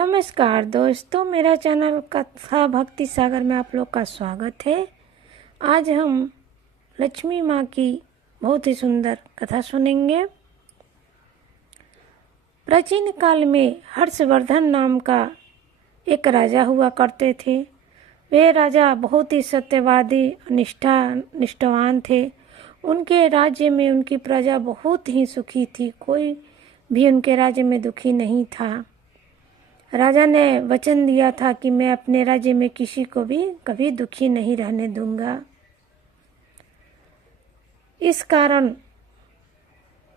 नमस्कार दोस्तों, मेरा चैनल कथा भक्ति सागर में आप लोग का स्वागत है। आज हम लक्ष्मी माँ की बहुत ही सुंदर कथा सुनेंगे। प्राचीन काल में हर्षवर्धन नाम का एक राजा हुआ करते थे। वे राजा बहुत ही सत्यवादी निष्ठावान थे। उनके राज्य में उनकी प्रजा बहुत ही सुखी थी। कोई भी उनके राज्य में दुखी नहीं था। राजा ने वचन दिया था कि मैं अपने राज्य में किसी को भी कभी दुखी नहीं रहने दूंगा। इस कारण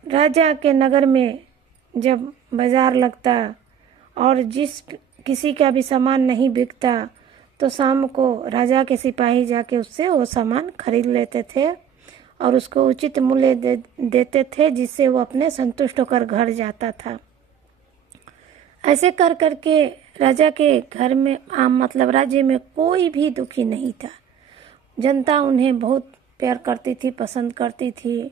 राजा के नगर में जब बाजार लगता और जिस किसी का भी सामान नहीं बिकता तो शाम को राजा के सिपाही जाके उससे वो सामान खरीद लेते थे और उसको उचित मूल्य देते थे, जिससे वो अपने संतुष्ट होकर घर जाता था। ऐसे कर करके राजा के घर में राज्य में कोई भी दुखी नहीं था। जनता उन्हें बहुत प्यार करती थी, पसंद करती थी,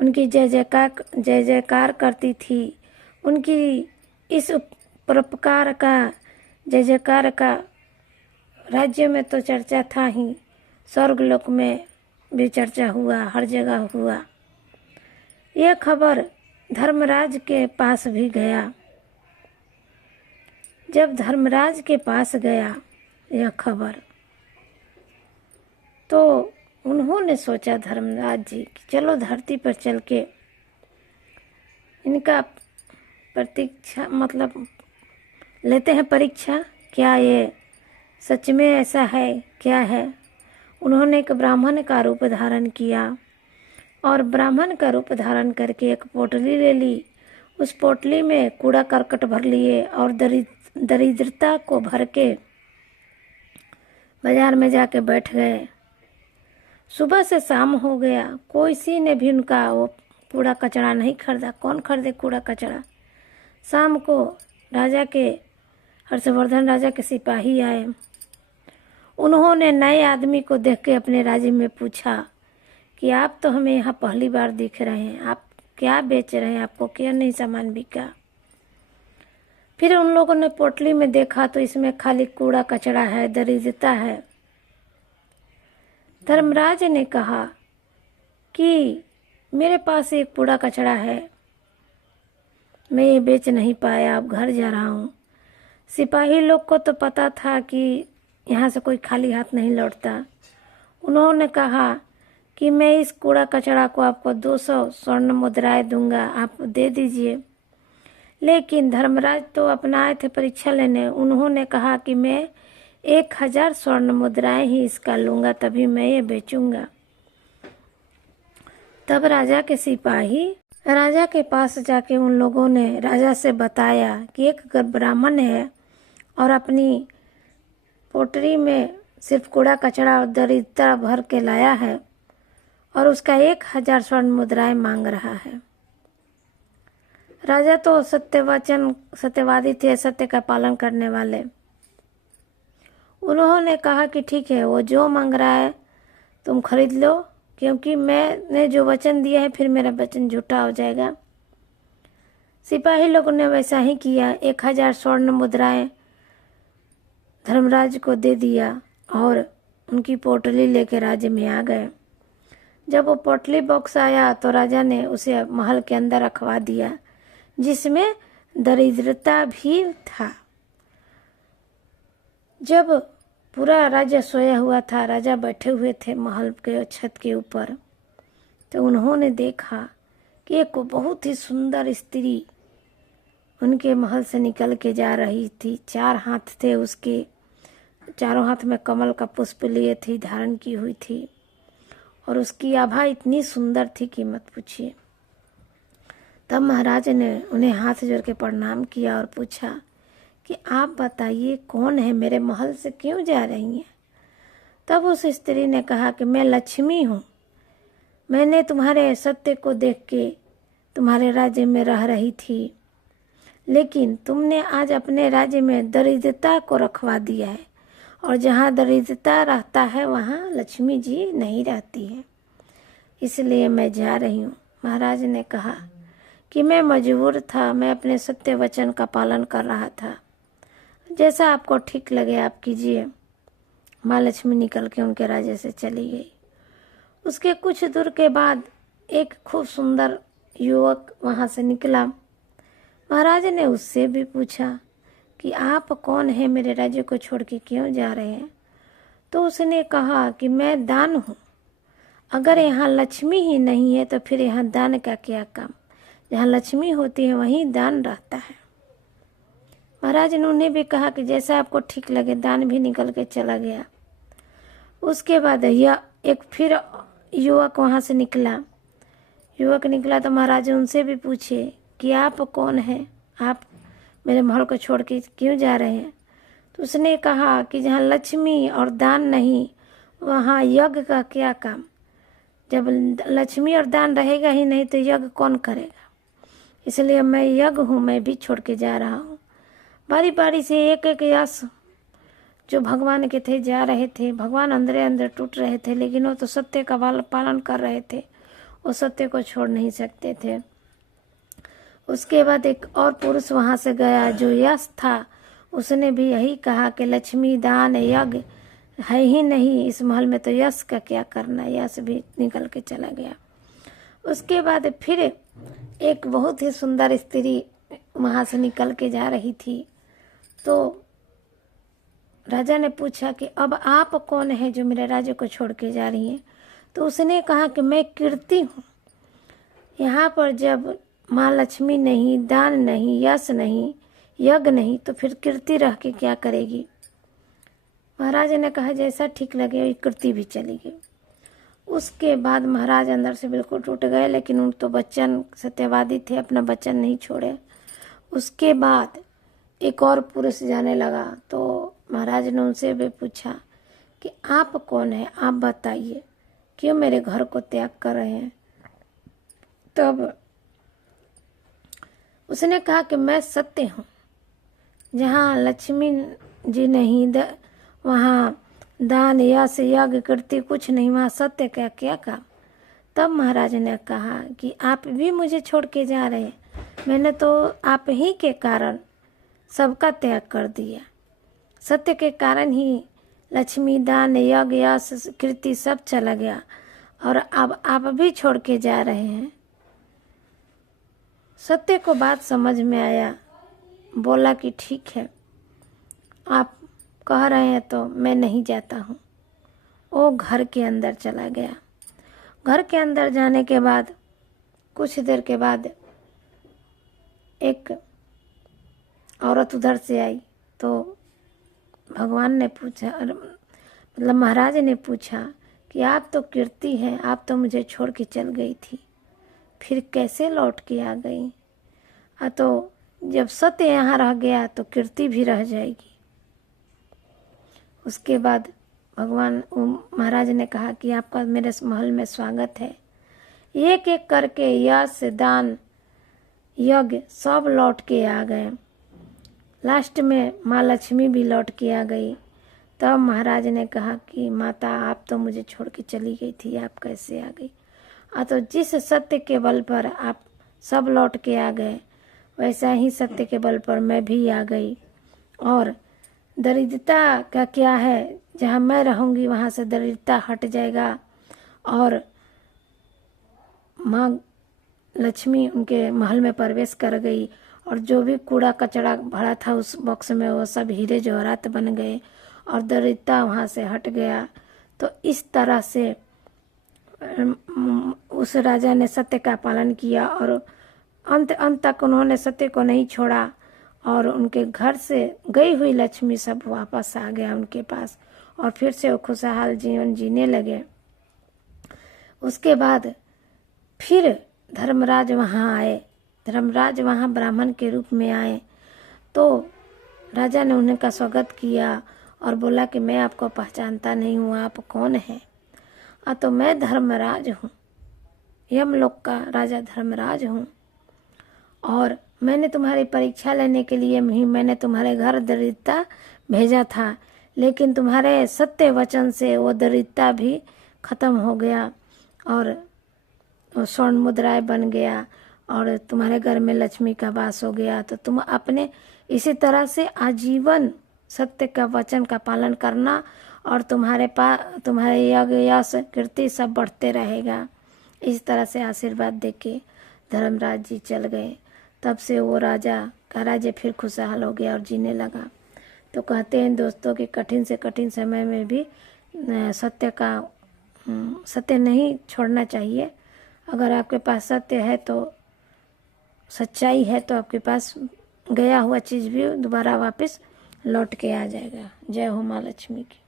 उनकी जय जयकार करती थी। उनकी इस परोपकार का, जय जयकार का राज्य में तो चर्चा था ही, स्वर्गलोक में भी चर्चा हुआ, हर जगह हुआ। यह खबर धर्मराज के पास भी गया। जब धर्मराज के पास गया यह खबर, तो उन्होंने सोचा धर्मराज जी कि चलो धरती पर चल के इनका प्रतीक्षा लेते हैं परीक्षा, क्या ये सच में ऐसा है, क्या है। उन्होंने एक ब्राह्मण का रूप धारण किया और ब्राह्मण का रूप धारण करके एक पोटली ले ली। उस पोटली में कूड़ा करकट भर लिए और दरिद्रता को भर के बाजार में जाके बैठ गए। सुबह से शाम हो गया, किसी ने भी उनका वो कूड़ा कचरा नहीं खरीदा। कौन खरीदे कूड़ा कचरा। शाम को राजा के हर्षवर्धन राजा के सिपाही आए। उन्होंने नए आदमी को देख के अपने राज्य में पूछा कि आप तो हमें यहाँ पहली बार दिख रहे हैं, आप क्या बेच रहे हैं, आपको क्या नहीं सामान बिका। फिर उन लोगों ने पोटली में देखा तो इसमें खाली कूड़ा कचरा है, दरिद्रता है। धर्मराज ने कहा कि मेरे पास एक कूड़ा कचरा है, मैं ये बेच नहीं पाया, अब घर जा रहा हूँ। सिपाही लोग को तो पता था कि यहाँ से कोई खाली हाथ नहीं लौटता। उन्होंने कहा कि मैं इस कूड़ा कचरा को आपको 200 स्वर्ण मुद्राएं दूंगा, आप दे दीजिए। लेकिन धर्मराज तो अपना आए थे परीक्षा लेने। उन्होंने कहा कि मैं 1000 स्वर्ण मुद्राएं ही इसका लूंगा, तभी मैं ये बेचूंगा। तब राजा के सिपाही राजा के पास जाके उन लोगों ने राजा से बताया कि एक ब्राह्मण है और अपनी पोटली में सिर्फ कूड़ा कचरा और दरिद्रता भर के लाया है और उसका 1000 स्वर्ण मुद्राएं मांग रहा है। राजा तो सत्यवादी थे, सत्य का पालन करने वाले। उन्होंने कहा कि ठीक है, वो जो मांग रहा है तुम खरीद लो, क्योंकि मैंने जो वचन दिया है फिर मेरा वचन झूठा हो जाएगा। सिपाही लोगों ने वैसा ही किया। 1000 स्वर्ण मुद्राएं धर्मराज को दे दिया और उनकी पोटली लेके राज्य में आ गए। जब वो पोटली बॉक्स आया तो राजा ने उसे महल के अंदर रखवा दिया, जिसमें दरिद्रता भी था। जब पूरा राज्य सोया हुआ था, राजा बैठे हुए थे महल के छत के ऊपर, तो उन्होंने देखा कि एक बहुत ही सुंदर स्त्री उनके महल से निकल के जा रही थी। 4 हाथ थे उसके, चारों हाथ में कमल का पुष्प लिए थी, धारण की हुई थी, और उसकी आभा इतनी सुंदर थी कि मत पूछिए। तब महाराज ने उन्हें हाथ जोड़ के प्रणाम किया और पूछा कि आप बताइए कौन है, मेरे महल से क्यों जा रही हैं। तब उस स्त्री ने कहा कि मैं लक्ष्मी हूँ, मैंने तुम्हारे सत्य को देख के तुम्हारे राज्य में रह रही थी, लेकिन तुमने आज अपने राज्य में दरिद्रता को रखवा दिया है, और जहाँ दरिद्रता रहता है वहाँ लक्ष्मी जी नहीं रहती है, इसलिए मैं जा रही हूँ। महाराज ने कहा कि मैं मजबूर था, मैं अपने सत्य वचन का पालन कर रहा था। जैसा आपको ठीक लगे आप कीजिए। माँ लक्ष्मी निकल के उनके राज्य से चली गई। उसके कुछ दूर के बाद एक खूब सुंदर युवक वहाँ से निकला। महाराज ने उससे भी पूछा कि आप कौन है, मेरे राज्य को छोड़ के क्यों जा रहे हैं? तो उसने कहा कि मैं दान हूँ। अगर यहाँ लक्ष्मी ही नहीं है तो फिर यहाँ दान का क्या काम? जहाँ लक्ष्मी होती है वहीं दान रहता है। महाराज ने उन्हें भी कहा कि जैसा आपको ठीक लगे। दान भी निकल के चला गया। उसके बाद यह एक फिर युवक वहाँ से निकला। युवक निकला तो महाराज उनसे भी पूछे कि आप कौन हैं, आप मेरे महल को छोड़ के क्यों जा रहे हैं? तो उसने कहा कि जहाँ लक्ष्मी और दान नहीं वहाँ यज्ञ का क्या काम? जब लक्ष्मी और दान रहेगा ही नहीं तो यज्ञ कौन करेगा? इसलिए मैं यज्ञ हूँ, मैं भी छोड़ के जा रहा हूँ। बारी बारी से एक एक यश जो भगवान के थे जा रहे थे। भगवान अंदर अंदर टूट रहे थे, लेकिन वो तो सत्य का पालन कर रहे थे, वो सत्य को छोड़ नहीं सकते थे। उसके बाद एक और पुरुष वहाँ से गया जो यश था। उसने भी यही कहा कि लक्ष्मी दान यज्ञ है ही नहीं इस महल में, तो यश का क्या करना? यश भी निकल के चला गया। उसके बाद फिर एक बहुत ही सुंदर स्त्री वहाँ से निकल के जा रही थी। तो राजा ने पूछा कि अब आप कौन है जो मेरे राज्य को छोड़ के जा रही हैं? तो उसने कहा कि मैं कीर्ति हूँ। यहाँ पर जब माँ लक्ष्मी नहीं, दान नहीं, यश नहीं, यज्ञ नहीं, तो फिर कीर्ति रह के क्या करेगी? महाराज ने कहा जैसा ठीक लगे। वही कीर्ति भी चली गई। उसके बाद महाराज अंदर से बिल्कुल टूट गए, लेकिन उन तो वचन सत्यवादी थे, अपना वचन नहीं छोड़े। उसके बाद एक और पुरुष जाने लगा। तो महाराज ने उनसे भी पूछा कि आप कौन है, आप बताइए, क्यों मेरे घर को त्याग कर रहे हैं? तब उसने कहा कि मैं सत्य हूँ। जहाँ लक्ष्मी जी नहीं, वहाँ दान यश यज्ञ कीर्ति कुछ नहीं, वहाँ सत्य का क्या काम? तब महाराज ने कहा कि आप भी मुझे छोड़ के जा रहे हैं। मैंने तो आप ही के कारण सबका त्याग कर दिया। सत्य के कारण ही लक्ष्मी दान यज्ञ यश कीर्ति सब चला गया, और अब आप भी छोड़ के जा रहे हैं। सत्य को बात समझ में आया। बोला कि ठीक है, आप कह रहे हैं तो मैं नहीं जाता हूँ। वो घर के अंदर चला गया। घर के अंदर जाने के बाद कुछ देर के बाद एक औरत उधर से आई। तो भगवान ने पूछा, मतलब महाराज ने पूछा कि आप तो कीर्ति हैं, आप तो मुझे छोड़ के चल गई थी, फिर कैसे लौट के आ गई? तो जब सत्य यहाँ रह गया तो कीर्ति भी रह जाएगी। उसके बाद भगवान महाराज ने कहा कि आपका मेरे महल में स्वागत है। एक एक करके यश दान यज्ञ सब लौट के आ गए। लास्ट में माँ लक्ष्मी भी लौट के आ गई। तब महाराज ने कहा कि माता आप तो मुझे छोड़ के चली गई थी, आप कैसे आ गई? तो जिस सत्य के बल पर आप सब लौट के आ गए, वैसा ही सत्य के बल पर मैं भी आ गई। और दरिद्रता का क्या है, जहाँ मैं रहूँगी वहाँ से दरिद्रता हट जाएगा। और माँ लक्ष्मी उनके महल में प्रवेश कर गई, और जो भी कूड़ा कचरा भरा था उस बॉक्स में वो सब हीरे जवाहरात बन गए, और दरिद्रता वहाँ से हट गया। तो इस तरह से उस राजा ने सत्य का पालन किया, और अंत तक उन्होंने सत्य को नहीं छोड़ा, और उनके घर से गई हुई लक्ष्मी सब वापस आ गया उनके पास, और फिर से वो खुशहाल जीवन जीने लगे। उसके बाद फिर धर्मराज वहाँ आए। धर्मराज वहाँ ब्राह्मण के रूप में आए। तो राजा ने उनका स्वागत किया और बोला कि मैं आपको पहचानता नहीं हूँ, आप कौन हैं? तो मैं धर्मराज हूँ, यमलोक का राजा धर्मराज हूँ, और मैंने तुम्हारी परीक्षा लेने के लिए ही मैंने तुम्हारे घर दरिद्रता भेजा था, लेकिन तुम्हारे सत्य वचन से वो दरिद्रता भी खत्म हो गया, और स्वर्ण मुद्राएं बन गया, और तुम्हारे घर में लक्ष्मी का वास हो गया। तो तुम अपने इसी तरह से आजीवन सत्य का वचन का पालन करना और तुम्हारे यज्ञ यश कीर्ति सब बढ़ते रहेगा। इस तरह से आशीर्वाद देके धर्मराज जी चल गए। तब से वो राजा का राज्य फिर खुशहाल हो गया और जीने लगा। तो कहते हैं दोस्तों कि कठिन से कठिन समय में भी सत्य नहीं छोड़ना चाहिए। अगर आपके पास सत्य है तो सच्चाई है तो आपके पास गया हुआ चीज़ भी दोबारा वापस लौट के आ जाएगा। जय हो माँ लक्ष्मी की।